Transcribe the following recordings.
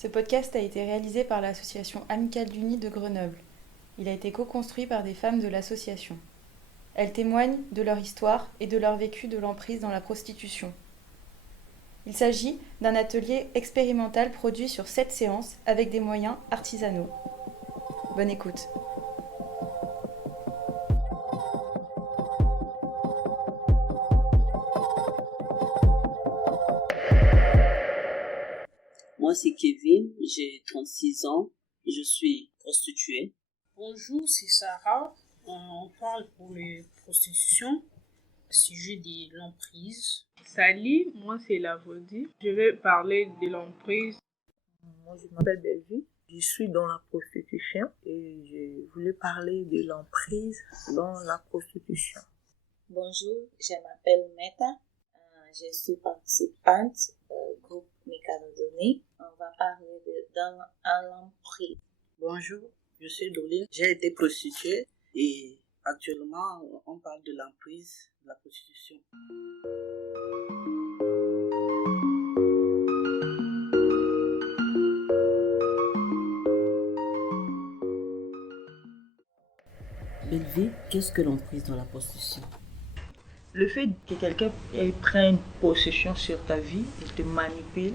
Ce podcast a été réalisé par l'association Amicale du Nid de Grenoble. Il a été co-construit par des femmes de l'association. Elles témoignent de leur histoire et de leur vécu de l'emprise dans la prostitution. Il s'agit d'un atelier expérimental produit sur 7 séances avec des moyens artisanaux. Bonne écoute. Moi, c'est Kevin, j'ai 36 ans, je suis prostituée. Bonjour, c'est Sarah. On parle pour les prostitutions, sujet de l'emprise. Salut, moi c'est Lavodie. Je vais parler de l'emprise. Moi je m'appelle Delvie, je suis dans la prostitution et je voulais parler de l'emprise dans la prostitution. Bonjour, je m'appelle Meta, je suis participante au groupe Mécanodonée. On va parler dans l'emprise. Bonjour, je suis Doline, j'ai été prostituée et actuellement on parle de l'emprise de la prostitution. Belvie, qu'est-ce que l'emprise dans la prostitution? Le fait que quelqu'un prenne possession sur ta vie, il te manipule,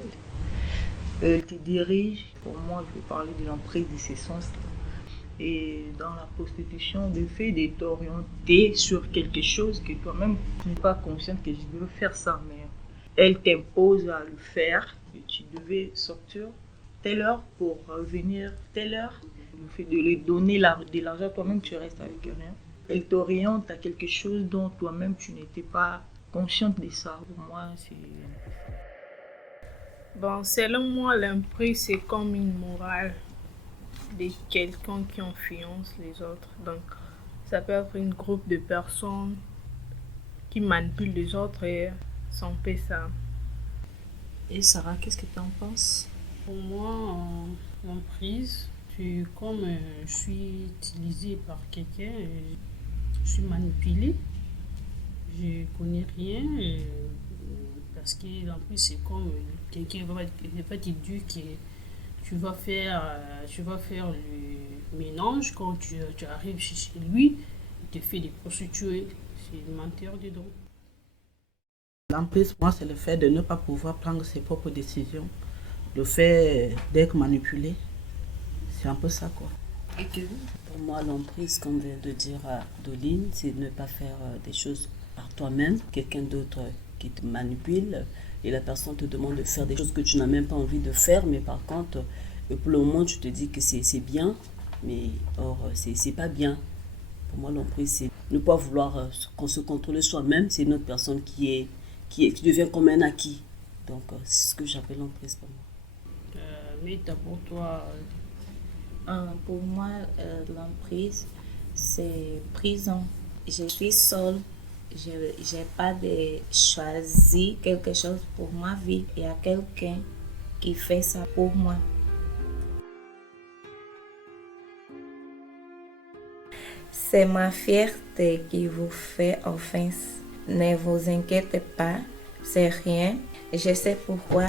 il te dirige. Pour moi, je vais parler de l'emprise de ces sens. Et dans la prostitution, le fait de t'orienter sur quelque chose que toi-même tu n'es pas consciente que je veux faire ça, mais elle t'impose à le faire, que tu devais sortir telle heure pour revenir telle heure. Le fait de lui donner de l'argent, toi-même tu restes avec rien. Elle t'oriente à quelque chose dont toi-même tu n'étais pas consciente de ça. Pour moi, c'est... Selon moi, l'emprise c'est comme une morale de quelqu'un qui influence les autres. Donc, ça peut être un groupe de personnes qui manipulent les autres et s'en fait ça. Et Sarah, qu'est-ce que tu en penses? Pour moi, l'emprise, c'est comme je suis utilisée par quelqu'un, je suis manipulée, je connais rien, parce que l'emprise c'est comme quelqu'un va te dire que tu vas faire le ménage. Quand tu arrives chez lui, il te fait des prostituées, c'est le menteur dedans. L'emprise, pour moi, c'est le fait de ne pas pouvoir prendre ses propres décisions, le fait d'être manipulé. C'est un peu ça, quoi. Et Kevin? Pour moi, l'emprise, comme vient de dire Doline, c'est ne pas faire des choses par toi-même, quelqu'un d'autre qui te manipule et la personne te demande de faire des choses que tu n'as même pas envie de faire, mais par contre, pour le moment, tu te dis que c'est bien, mais or, c'est pas bien. Pour moi, l'emprise, c'est ne pas vouloir se contrôler soi-même, c'est une autre personne qui devient comme un acquis. Donc, c'est ce que j'appelle l'emprise pour moi. Mais pour toi... Pour moi, l'emprise, c'est prison. Je suis seule. Je n'ai pas de choisir quelque chose pour ma vie. Il y a quelqu'un qui fait ça pour moi. C'est ma fierté qui vous fait offense. Ne vous inquiétez pas, c'est rien. Je sais pourquoi.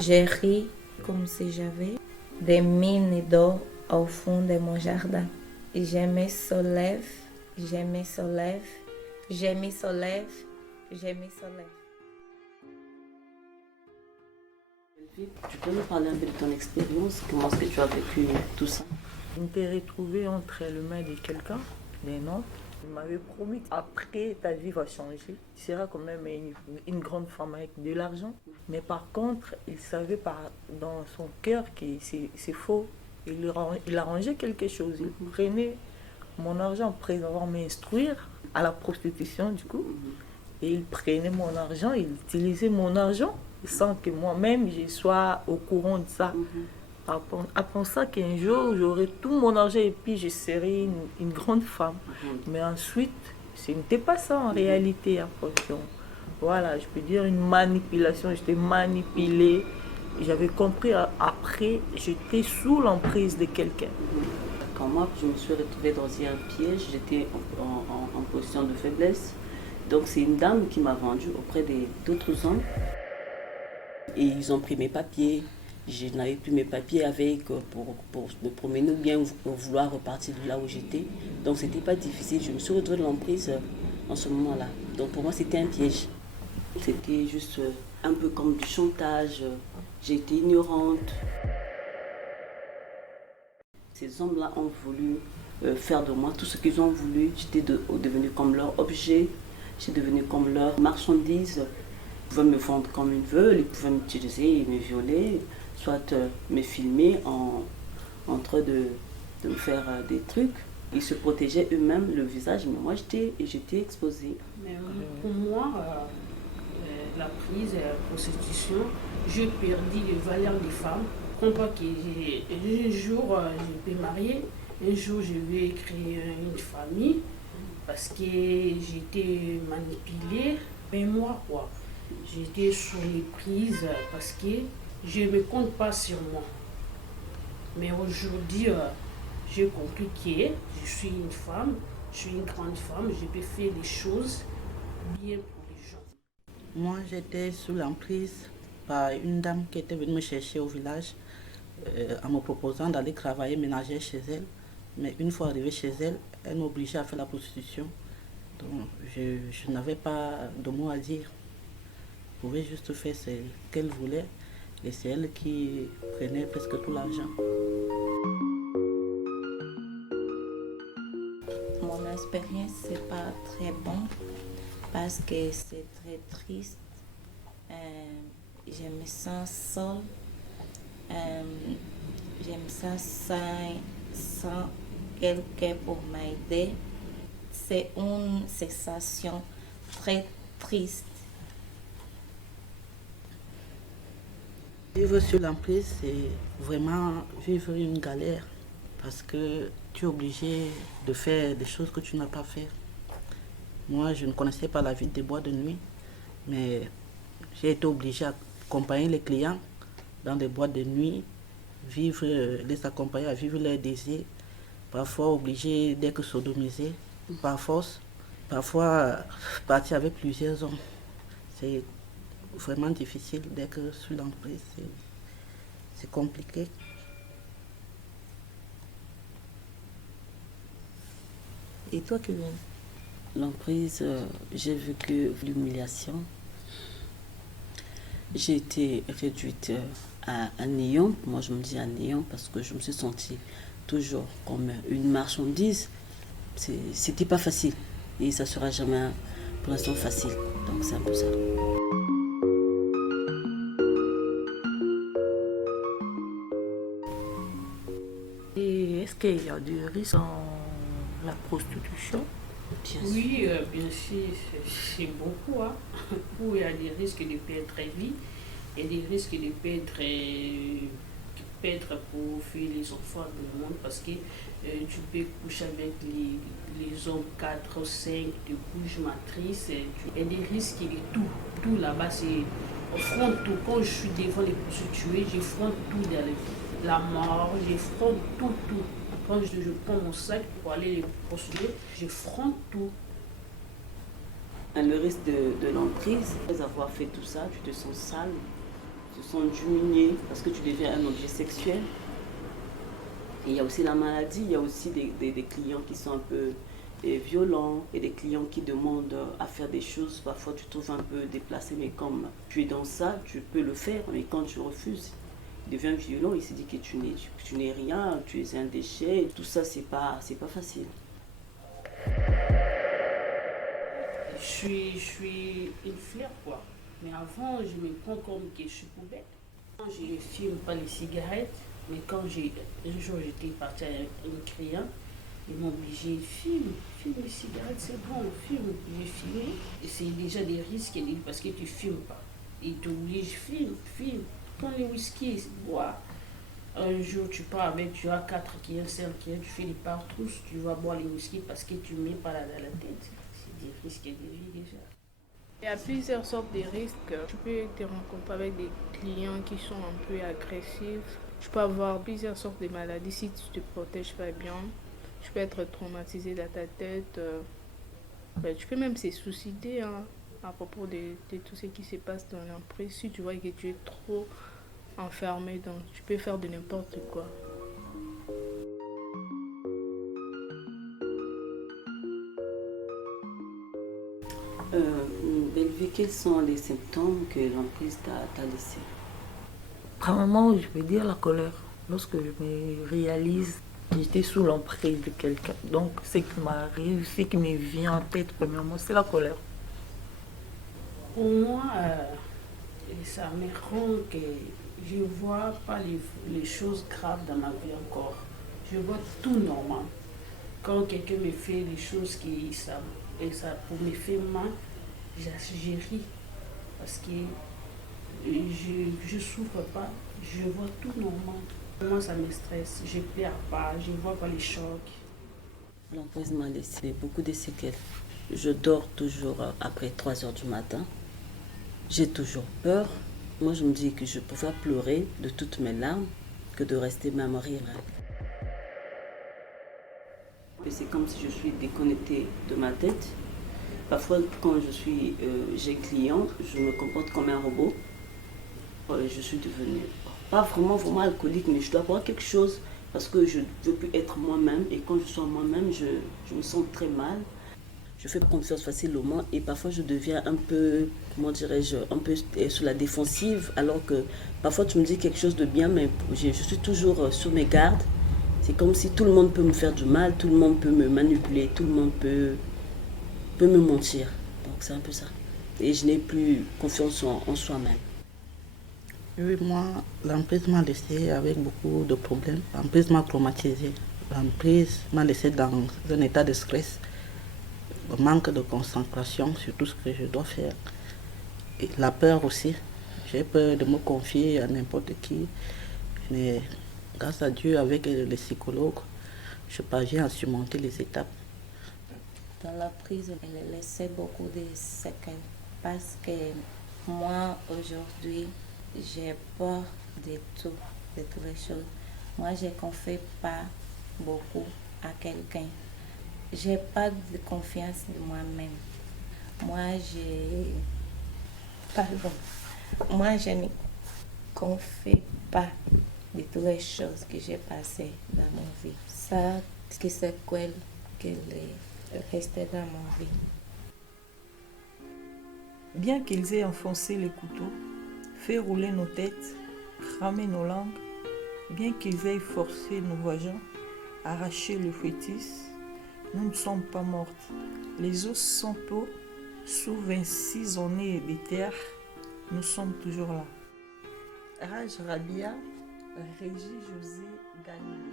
Je ris comme si j'avais des mines d'or au fond de mon jardin. Je me soulève, je me soulève, je me soulève, je me soulève. Tu peux nous parler un peu de ton expérience? Comment est-ce que tu as vécu tout ça? Je m'étais retrouvée entre les mains de quelqu'un, d'un homme. Il m'avait promis après ta vie va changer. Tu seras quand même une grande femme avec de l'argent. Mais par contre, il savait dans son cœur que c'est faux. Il arrangeait quelque chose. Il prenait mon argent après avoir m'instruire à la prostitution du coup. Et il prenait mon argent, il utilisait mon argent sans que moi-même je sois au courant de ça. À penser qu'un jour j'aurai tout mon argent et puis je serai une grande femme. Mais ensuite, ce n'était pas ça en réalité. Donc, voilà, je peux dire une manipulation. J'étais manipulée. J'avais compris après, j'étais sous l'emprise de quelqu'un. Quand moi, je me suis retrouvée dans un piège, j'étais en position de faiblesse. Donc c'est une dame qui m'a vendue auprès d'autres hommes. Et ils ont pris mes papiers, Je n'avais plus mes papiers avec pour me promener ou bien pour vouloir repartir de là où j'étais. Donc c'était pas difficile. Je me suis retrouvée dans l'emprise en ce moment-là. Donc pour moi c'était un piège. C'était juste un peu comme du chantage. J'étais ignorante. Ces hommes-là ont voulu faire de moi tout ce qu'ils ont voulu. J'étais devenue comme leur objet. J'étais devenue comme leur marchandise. Ils pouvaient me vendre comme ils veulent. Ils pouvaient m'utiliser et me violer. Soit me filmer en train de me faire des trucs. Ils se protégeaient eux-mêmes le visage, mais moi j'étais exposée. Mais pour moi, la prise, la prostitution, je perdis les valeurs des femmes. Je comprends qu'un jour je vais marier, un jour je vais créer une famille parce que j'étais manipulée. Mais moi, quoi, j'étais sur les prises parce que je ne me compte pas sur moi. Mais aujourd'hui, j'ai compris que je suis une femme, je suis une grande femme, je peux faire des choses bien pour les gens. Moi, j'étais sous l'emprise par une dame qui était venue me chercher au village en me proposant d'aller travailler ménagère chez elle. Mais une fois arrivée chez elle, elle m'obligeait à faire la prostitution. Donc, je n'avais pas de mots à dire. Je pouvais juste faire ce qu'elle voulait. Et c'est elle qui prenait presque tout l'argent. Mon expérience, c'est pas très bon parce que c'est très triste. Je me sens seule. Je me sens sans quelqu'un pour m'aider. C'est une sensation très triste. Vivre sur l'emprise, c'est vraiment vivre une galère parce que tu es obligé de faire des choses que tu n'as pas fait. Moi, je ne connaissais pas la vie des boîtes de nuit, mais j'ai été obligée d'accompagner les clients dans des boîtes de nuit, les accompagner à vivre leurs désirs, parfois obligés d'être sodomisés par force, parfois partir avec plusieurs hommes. C'est vraiment difficile d'être sous l'emprise, c'est compliqué. Et toi, Kevin? L'emprise, j'ai vécu l'humiliation. J'ai été réduite à néant. Moi, je me dis à néant parce que je me suis sentie toujours comme une marchandise. C'était pas facile et ça sera jamais pour l'instant facile. Donc, c'est un peu ça. Et est-ce qu'il y a du risque dans la prostitution? Oui, bien sûr, c'est beaucoup. Hein. Où il y a des risques de perdre très vite et des risques de perdre pour fuir les enfants du monde parce que tu peux coucher avec les hommes 4 ou 5, tu couches matrice, il y a des risques de tout. Tout là-bas, c'est on fronte tout. Quand je suis devant les prostituées, je fronte tout dans la mort, je fronte tout. Quand je prends mon sac pour aller les prostituer, je fronte tout. Le risque de l'emprise, après avoir fait tout ça, tu te sens sale, tu te sens diminué parce que tu deviens un objet sexuel. Et il y a aussi la maladie, il y a aussi des clients qui sont un peu violents et des clients qui demandent à faire des choses. Parfois tu te trouves un peu déplacé, mais comme tu es dans ça, tu peux le faire. Mais quand tu refuses, il devient violent, il se dit que tu n'es rien, tu es un déchet. Tout ça, c'est pas facile. Je suis une fleur, quoi. Mais avant, je me prends comme que je suis poubelle. Je ne fume pas les cigarettes, mais quand un jour j'étais partie avec un client, ils m'ont obligé de fumer. Fume les cigarettes, c'est bon, fume. J'ai fumé. Et c'est déjà des risques parce que tu ne fumes pas. Ils t'obligent, fume. Prends les whisky, bois. Un jour, tu pars avec, tu as 4 clients, 5 clients, tu fais des partous, tu vas boire les whisky parce que tu ne mets pas là dans la tête. C'est des risques de vie déjà. Il y a plusieurs sortes de risques. Tu peux te rencontrer avec des clients qui sont un peu agressifs. Tu peux avoir plusieurs sortes de maladies si tu ne te protèges pas bien. Tu peux être traumatisé dans ta tête. Tu peux même se suicider à propos de tout ce qui se passe dans l'emprise. Si tu vois que tu es trop enfermé, donc tu peux faire de n'importe quoi. Bellevue, quels sont les symptômes que l'emprise t'a laissés? Premièrement, je vais dire la colère. Lorsque je me réalise que j'étais sous l'emprise de quelqu'un. Donc, ce qui m'arrive, ce qui me vient en tête, premièrement, c'est la colère. Pour moi, ça me rend que je ne vois pas les choses graves dans ma vie encore. Je vois tout normal. Quand quelqu'un me fait des choses ça pour me faire mal, je ris. Parce que je ne souffre pas, je vois tout normal. Moi, ça me stresse, je ne pleure pas, je ne vois pas les chocs. L'emprise m'a laissé beaucoup de séquelles. Je dors toujours après 3 heures du matin. J'ai toujours peur. Moi, je me dis que je préfère pleurer de toutes mes larmes que de rester même rire. Et c'est comme si je suis déconnectée de ma tête. Parfois, quand j'ai client, je me comporte comme un robot. Je suis devenue pas vraiment alcoolique, mais je dois boire quelque chose parce que je ne veux plus être moi-même. Et quand je suis moi-même, je me sens très mal. Je fais confiance facilement et parfois je deviens un peu, comment dirais-je, un peu sur la défensive. Alors que parfois tu me dis quelque chose de bien, mais je suis toujours sur mes gardes. C'est comme si tout le monde peut me faire du mal, tout le monde peut me manipuler, tout le monde peut me mentir. Donc c'est un peu ça. Et je n'ai plus confiance en soi-même. Oui, moi, l'emprise m'a laissé avec beaucoup de problèmes. L'emprise m'a traumatisé. L'emprise m'a laissé dans un état de stress, le manque de concentration sur tout ce que je dois faire. Et la peur aussi. J'ai peur de me confier à n'importe qui. Mais grâce à Dieu, avec les psychologues, je parviens à surmonter les étapes. Dans la prise, elle laissait beaucoup de séquelles parce que moi, aujourd'hui, j'ai peur de tout, de toutes les choses. Moi, je ne confie pas beaucoup à quelqu'un. Je n'ai pas de confiance en moi-même. Moi, je ne confie pas de toutes les choses que j'ai passées dans ma vie. Ça, c'est sequelles qui est resté dans ma vie. Bien qu'ils aient enfoncé les couteaux, fait rouler nos têtes, cramé nos langues, bien qu'ils aient forcé nos voisins, arraché le fœtus, nous ne sommes pas mortes. Les os sont peaux, sous 26 années de terre, nous sommes toujours là. Raj Rabia, Régis José Galilée.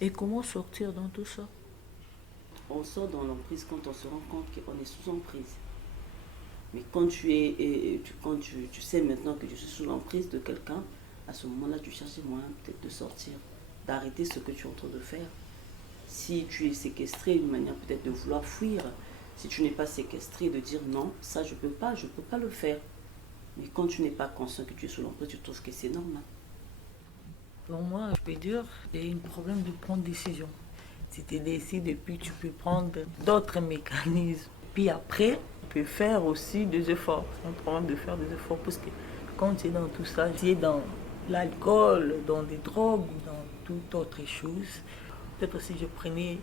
Et comment sortir dans tout ça? On sort dans l'emprise quand on se rend compte qu'on est sous emprise. Mais quand tu sais maintenant que je suis sous l'emprise de quelqu'un, à ce moment-là, tu cherches des moyens peut-être de sortir, d'arrêter ce que tu es en train de faire. Si tu es séquestré, une manière peut-être de vouloir fuir. Si tu n'es pas séquestré, de dire non, ça je peux pas le faire. Mais quand tu n'es pas conscient que tu es sous l'emprise, tu trouves que c'est normal. Pour moi, je peux dire qu'il y a un problème de prendre décision. Si tu décides et puis tu peux prendre d'autres mécanismes. Puis après, tu peux faire aussi des efforts. C'est un problème de faire des efforts parce que quand tu es dans tout ça, tu es dans l'alcool, dans des drogues, dans toute autre chose. Peut-être si je prenais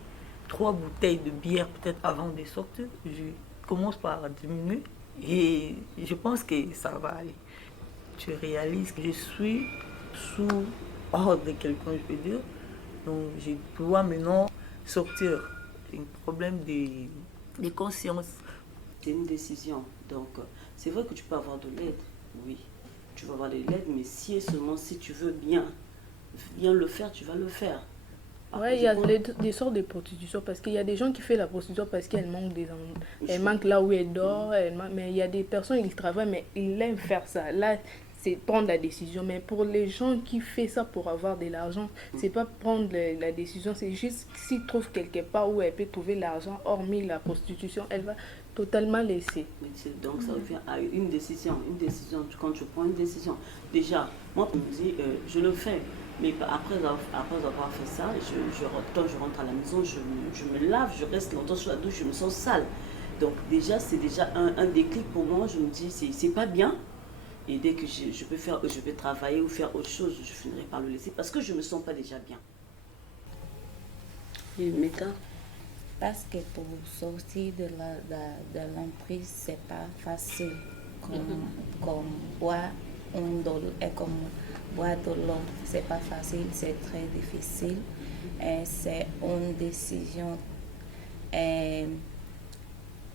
3 bouteilles de bière peut-être avant de sortir, je commence par diminuer et je pense que ça va aller. Tu réalises que je suis sous ordre de quelqu'un, je peux dire. Donc je dois maintenant sortir. C'est un problème de conscience. C'est une décision. Donc c'est vrai que tu peux avoir de l'aide, oui. Tu vas avoir de l'aide, mais si et seulement si tu veux bien le faire, tu vas le faire. Ouais, il y a des sortes de prostitution parce qu'il y a des gens qui font la prostitution parce qu'elles manquent elles manquent là où elles dorment, mais il y a des personnes qui travaillent mais ils aiment faire ça. Là, c'est prendre la décision. Mais pour les gens qui font ça pour avoir de l'argent, c'est pas prendre la décision, c'est juste s'ils trouvent quelque part où elle peut trouver l'argent, hormis la prostitution, elle va Totalement laissé. Donc ça revient à une décision. Quand je prends une décision, déjà, moi, je me dis, je le fais. Mais après avoir fait ça, quand je rentre à la maison, je me lave, je reste longtemps sous la douche, je me sens sale. Donc déjà, c'est déjà un déclic pour moi. Je me dis, c'est pas bien. Et dès que je peux travailler ou faire autre chose, je finirai par le laisser parce que je ne me sens pas déjà bien. Et Meta? Parce que pour sortir de l'emprise, c'est pas facile. Comme boire comme boire de l'eau, c'est pas facile, c'est très difficile. Et c'est une décision. Et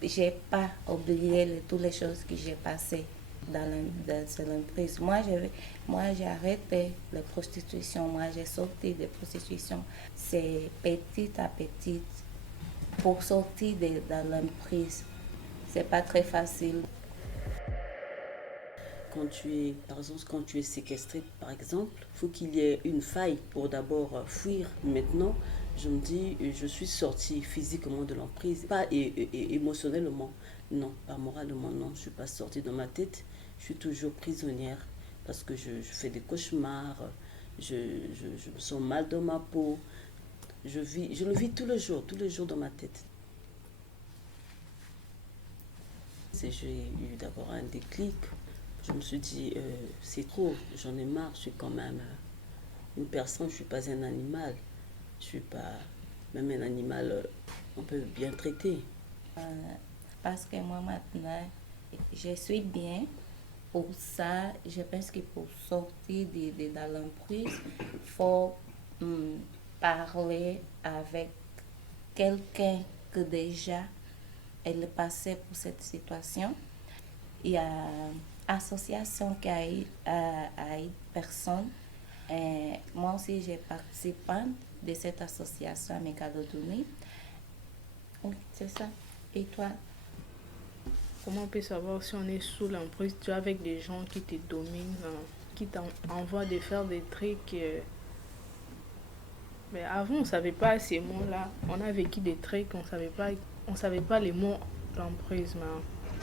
j'ai pas oublié toutes les choses que j'ai passées dans l'emprise. Moi, j'ai arrêté la prostitution. Moi, j'ai sorti de la prostitution. C'est petit à petit. Pour sortir de l'emprise, c'est pas très facile. Quand tu es séquestré, par exemple, il faut qu'il y ait une faille pour d'abord fuir. Maintenant, je me dis, je suis sortie physiquement de l'emprise, pas émotionnellement, non, pas moralement, non. Je ne suis pas sortie de ma tête, je suis toujours prisonnière parce que je fais des cauchemars, je me sens mal dans ma peau. Je le vis tous les jours dans ma tête. J'ai eu d'abord un déclic. Je me suis dit, c'est trop, j'en ai marre, je suis quand même une personne, je ne suis pas un animal. Je ne suis pas même un animal, on peut bien traiter. Parce que moi maintenant, je suis bien. Pour ça, je pense que pour sortir de l'emprise, il faut parler avec quelqu'un que déjà elle passait pour cette situation. Il y a une association qui a aidé personne. Et moi aussi, j'ai participé de cette association à Mégalodonée. Oui, c'est ça. Et toi? Comment on peut savoir si on est sous l'emprise? Tu es avec des gens qui te dominent, qui t'envoient de faire des trucs. Mais avant, on ne savait pas ces mots-là. On a vécu des trucs, on ne savait pas les mots d'emprise.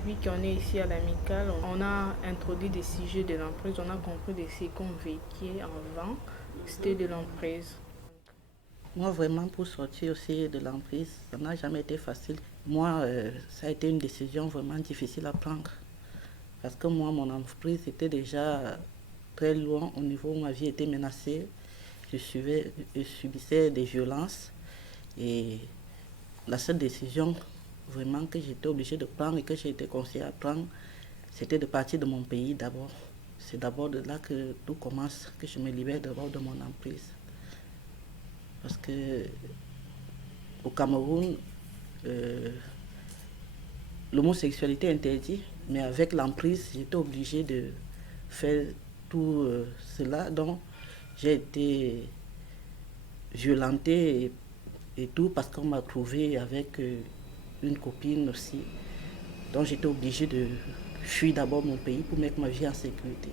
Vu qu'on est ici à l'amicale, on a introduit des sujets de l'emprise, on a compris de ce qu'on vécu avant, c'était de l'emprise. Moi, vraiment, pour sortir aussi de l'emprise, ça n'a jamais été facile. Moi, ça a été une décision vraiment difficile à prendre. Parce que moi, mon emprise était déjà très loin au niveau où ma vie était menacée. Je subissais des violences. Et la seule décision vraiment que j'étais obligée de prendre et que j'ai été conseillée à prendre, c'était de partir de mon pays d'abord. C'est d'abord de là que tout commence, que je me libère d'abord de mon emprise. Parce que au Cameroun, l'homosexualité est interdite, mais avec l'emprise, j'étais obligée de faire tout cela. Donc, j'ai été violentée et tout parce qu'on m'a trouvé avec une copine aussi. Donc, j'étais obligée de fuir d'abord mon pays pour mettre ma vie en sécurité.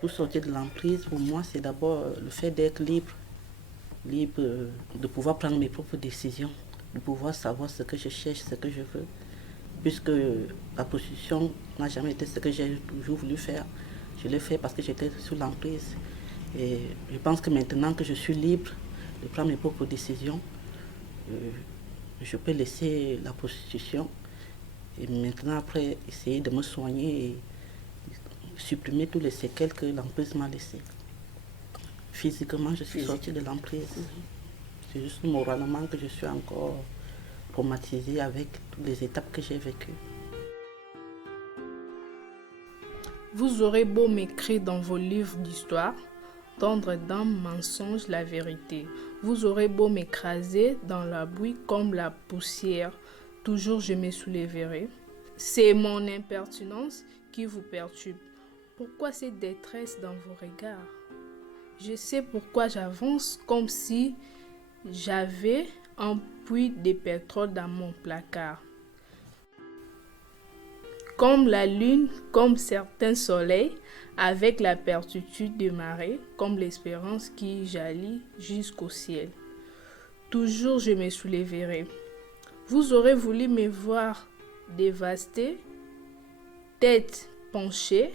Pour sortir de l'emprise, pour moi, c'est d'abord le fait d'être libre, de pouvoir prendre mes propres décisions, de pouvoir savoir ce que je cherche, ce que je veux. Puisque la prostitution n'a jamais été ce que j'ai toujours voulu faire. Je l'ai fait parce que j'étais sous l'emprise. Et je pense que maintenant que je suis libre de prendre mes propres décisions, je peux laisser la prostitution et maintenant après essayer de me soigner et supprimer tous les séquelles que l'emprise m'a laissées. Physiquement, je suis sortie de l'emprise. C'est juste moralement que je suis encore traumatisée avec toutes les étapes que j'ai vécues. Vous aurez beau m'écrire dans vos livres d'histoire, tendre d'un mensonge la vérité. Vous aurez beau m'écraser dans la boue comme la poussière, toujours je me soulèverai. C'est mon impertinence qui vous perturbe. Pourquoi cette détresse dans vos regards? Je sais pourquoi j'avance comme si j'avais un puits de pétrole dans mon placard. Comme la lune, comme certains soleils, avec la perturbation de marée, comme l'espérance qui jaillit jusqu'au ciel. Toujours je me soulèverai. Vous aurez voulu me voir dévastée, tête penchée.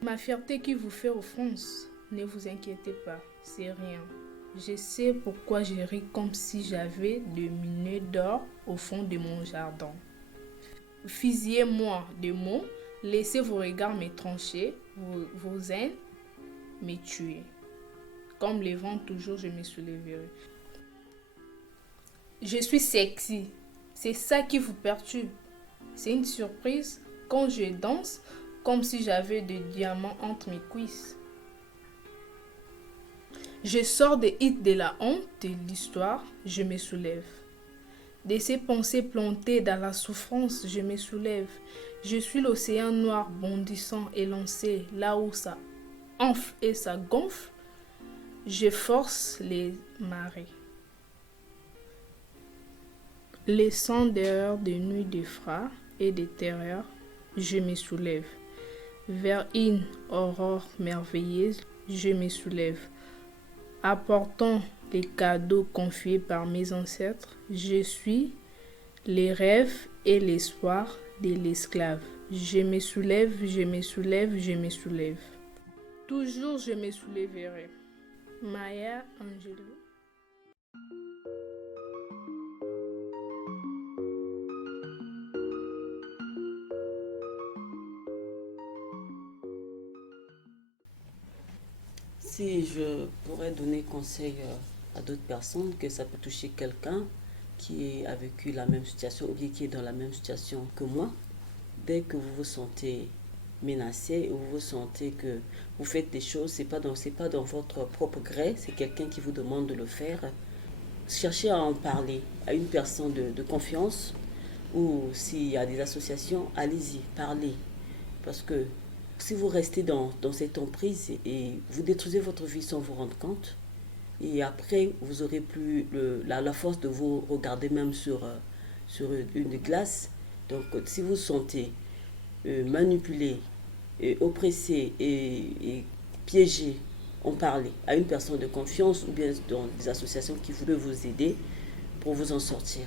Ma fierté qui vous fait offense, ne vous inquiétez pas, c'est rien. Je sais pourquoi je ris comme si j'avais des mines d'or au fond de mon jardin. Fusillez-moi de mots, laissez vos regards me trancher, vos haines me tuer. Comme le vent, toujours je me soulèverai. Je suis sexy, c'est ça qui vous perturbe. C'est une surprise quand je danse, comme si j'avais des diamants entre mes cuisses. Je sors des hits de la honte de l'histoire, je me soulève. De ces pensées plantées dans la souffrance, je me soulève. Je suis l'océan noir bondissant et lancé, là où ça enfle et ça gonfle. Je force les marées. Laissant derrière des nuits d'effroi et de terreur, je me soulève. Vers une aurore merveilleuse, je me soulève. Apportant les cadeaux confiés par mes ancêtres, je suis les rêves et l'espoir de l'esclave. Je me soulève, je me soulève, je me soulève. Toujours je me soulèverai. Maya Angelou. Si je pourrais donner conseil à d'autres personnes, que ça peut toucher quelqu'un qui a vécu la même situation ou bien qui est dans la même situation que moi, dès que vous vous sentez menacé ou vous sentez que vous faites des choses, c'est pas dans votre propre gré, c'est quelqu'un qui vous demande de le faire, cherchez à en parler à une personne de confiance, ou s'il y a des associations, allez-y, parlez. Parce que si vous restez dans cette emprise et vous détruisez votre vie sans vous rendre compte, et après vous aurez plus la force de vous regarder même sur une glace. Donc si vous vous sentez manipulé, oppressé et piégé, en parler à une personne de confiance ou bien dans des associations qui peuvent vous aider pour vous en sortir.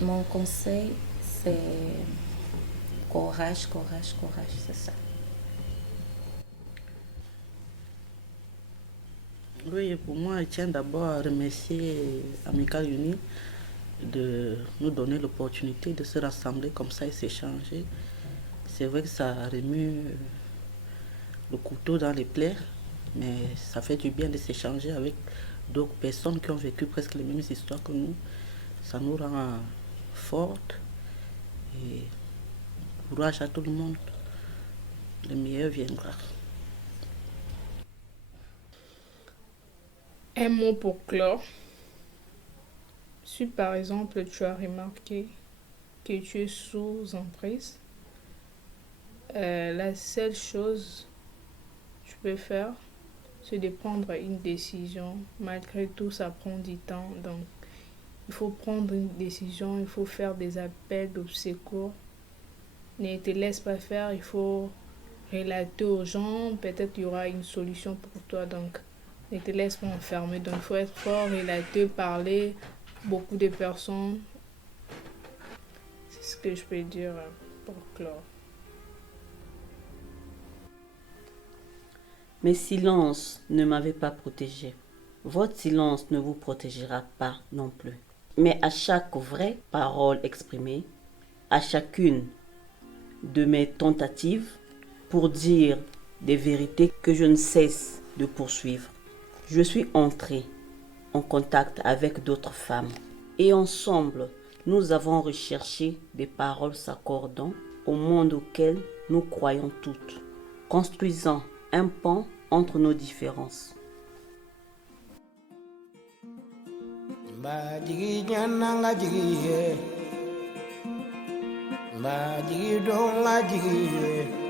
Mon conseil, c'est courage, courage, courage, c'est ça. Oui, pour moi, je tiens d'abord à remercier Amicale Unie de nous donner l'opportunité de se rassembler comme ça et s'échanger. C'est vrai que ça remue le couteau dans les plaies, mais ça fait du bien de s'échanger avec d'autres personnes qui ont vécu presque les mêmes histoires que nous. Ça nous rend fortes et courage à tout le monde. Le meilleur viendra. Un mot pour clore. Si par exemple tu as remarqué que tu es sous emprise, la seule chose que tu peux faire, c'est de prendre une décision. Malgré tout, ça prend du temps. Donc, il faut prendre une décision, il faut faire des appels au secours. Ne te laisse pas faire, il faut relater aux gens. Peut-être qu'il y aura une solution pour toi. Donc, ne te laisse pas enfermer. Donc, il faut être fort, relater, parler. Beaucoup de personnes. C'est ce que je peux dire pour clore. Mes silences ne m'avaient pas protégé. Votre silence ne vous protégera pas non plus. Mais à chaque vraie parole exprimée, à chacune de mes tentatives pour dire des vérités que je ne cesse de poursuivre, je suis entrée en contact avec d'autres femmes. Et ensemble, nous avons recherché des paroles s'accordant au monde auquel nous croyons toutes, construisant un pont entre nos différences. Mbadigi nyananga jigi ye, mbadigi donga jigi ye.